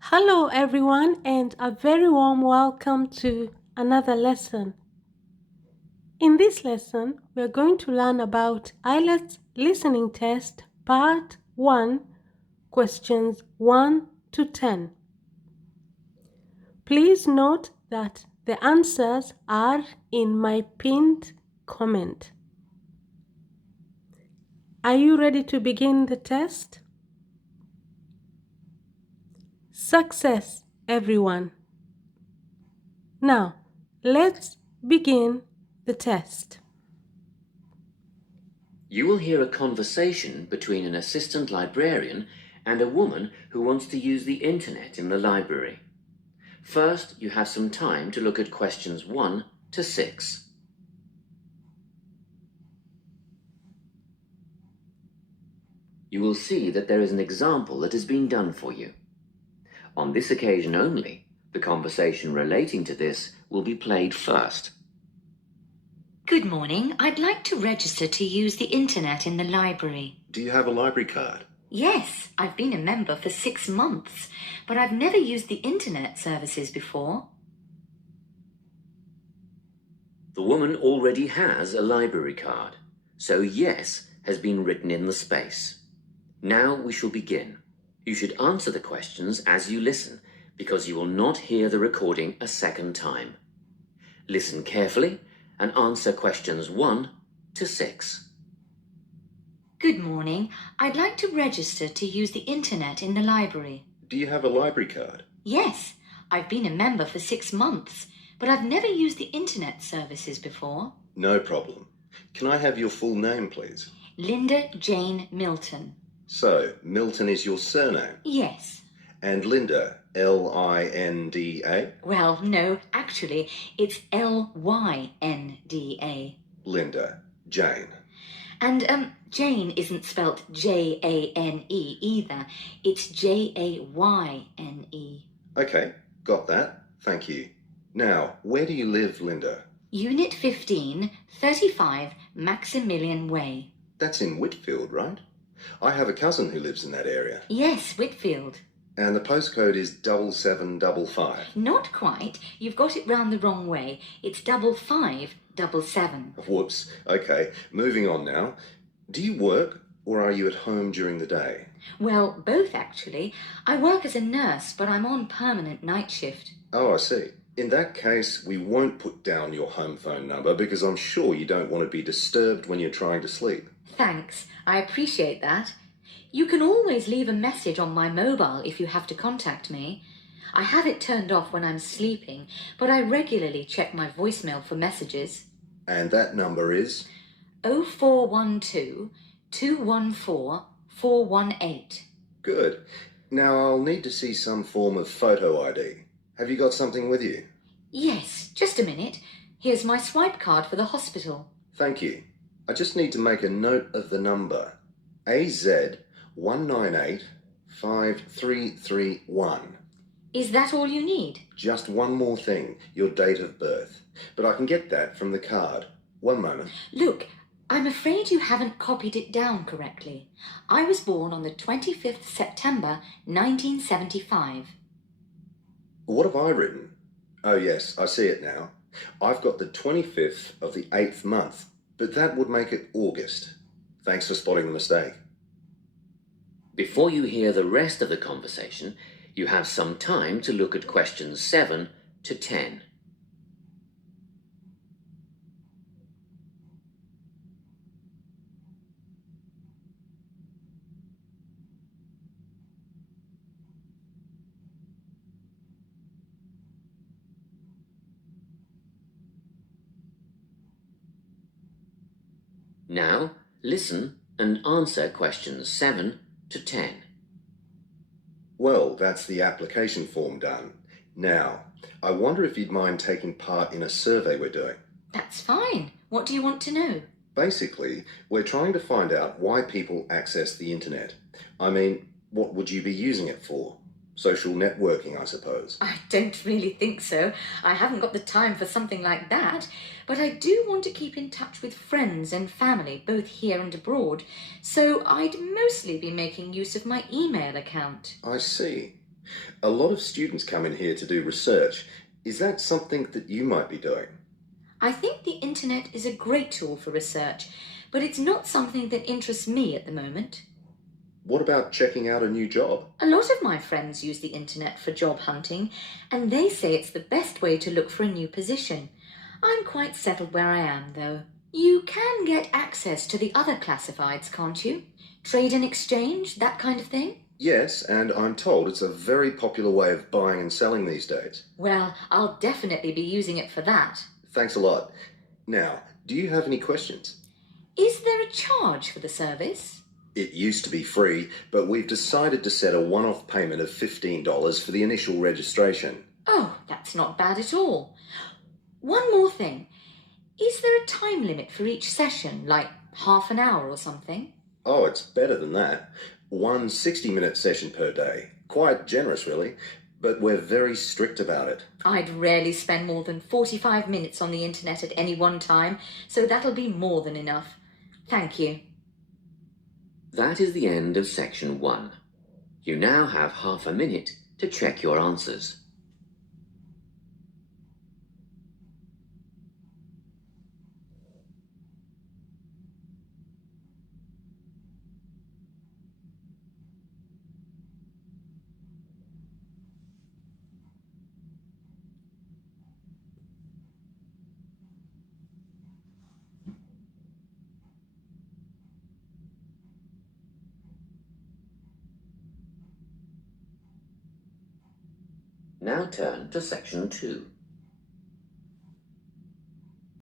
Hello, everyone, and a very warm welcome to another lesson. In this lesson, we are going to learn about Ielts Listening Test Part 1, Questions 1 to 10. Please note that the answers are in my pinned comment. Are you ready to begin the test? Success, everyone! Now, let's begin the test. You will hear a conversation between an assistant librarian and a woman who wants to use the internet in the library. First, you have some time to look at questions 1 to 6. You will see that there is an example that has been done for you. On this occasion only, the conversation relating to this will be played first. Good morning. I'd like to register to use the internet in the library. Do you have a library card? Yes, I've been a member for 6 months, but I've never used the internet services before. The woman already has a library card, so yes has been written in the space. Now we shall begin. You should answer the questions as you listen, because you will not hear the recording a second time. Listen carefully and answer questions 1 to 6. Good morning. I'd like to register to use the internet in the library. Do you have a library card? Yes, I've been a member for 6 months, but I've never used the internet services before. No problem. Can I have your full name, please? Linda Jane Milton. So, Milton is your surname? Yes. And Linda, Linda? Well, no, actually, it's Lynda. Linda, Jane. And Jane isn't spelt Jane either. It's Jayne. Okay, got that. Thank you. Now, where do you live, Linda? Unit 15, 35 Maximilian Way. That's in Whitfield, right? I have a cousin who lives in that area. Yes, Whitfield. And the postcode is 7755. Not quite. You've got it round the wrong way. It's 5577. Whoops. Okay, moving on now. Do you work or are you at home during the day? Well, both actually. I work as a nurse, but I'm on permanent night shift. Oh, I see. In that case, we won't put down your home phone number because I'm sure you don't want to be disturbed when you're trying to sleep. Thanks. I appreciate that. You can always leave a message on my mobile if you have to contact me. I have it turned off when I'm sleeping, but I regularly check my voicemail for messages. And that number is? 0412 214 418. Good. Now I'll need to see some form of photo ID. Have you got something with you? Yes, just a minute. Here's my swipe card for the hospital. Thank you. I just need to make a note of the number. AZ1985331. Is that all you need? Just one more thing, your date of birth. But I can get that from the card. One moment. Look, I'm afraid you haven't copied it down correctly. I was born on the 25th September 1975. What have I written? Oh yes, I see it now. I've got the 25th of the 8th month, but that would make it August. Thanks for spotting the mistake. Before you hear the rest of the conversation, you have some time to look at questions 7 to 10. Now, listen and answer questions 7 to 10. Well, that's the application form done. Now, I wonder if you'd mind taking part in a survey we're doing. That's fine. What do you want to know? Basically, we're trying to find out why people access the internet. I mean, what would you be using it for? Social networking, I suppose. I don't really think so. I haven't got the time for something like that. But I do want to keep in touch with friends and family, both here and abroad. So I'd mostly be making use of my email account. I see. A lot of students come in here to do research. Is that something that you might be doing? I think the internet is a great tool for research, but it's not something that interests me at the moment. What about checking out a new job? A lot of my friends use the internet for job hunting, and they say it's the best way to look for a new position. I'm quite settled where I am, though. You can get access to the other classifieds, can't you? Trade and exchange, that kind of thing? Yes, and I'm told it's a very popular way of buying and selling these days. Well, I'll definitely be using it for that. Thanks a lot. Now, do you have any questions? Is there a charge for the service? It used to be free, but we've decided to set a one-off payment of $15 for the initial registration. Oh, that's not bad at all. One more thing. Is there a time limit for each session, like half an hour or something? Oh, it's better than that. One 60-minute session per day. Quite generous, really, but we're very strict about it. I'd rarely spend more than 45 minutes on the internet at any one time, so that'll be more than enough. Thank you. That is the end of section 1. You now have half a minute to check your answers. Now turn to section 2.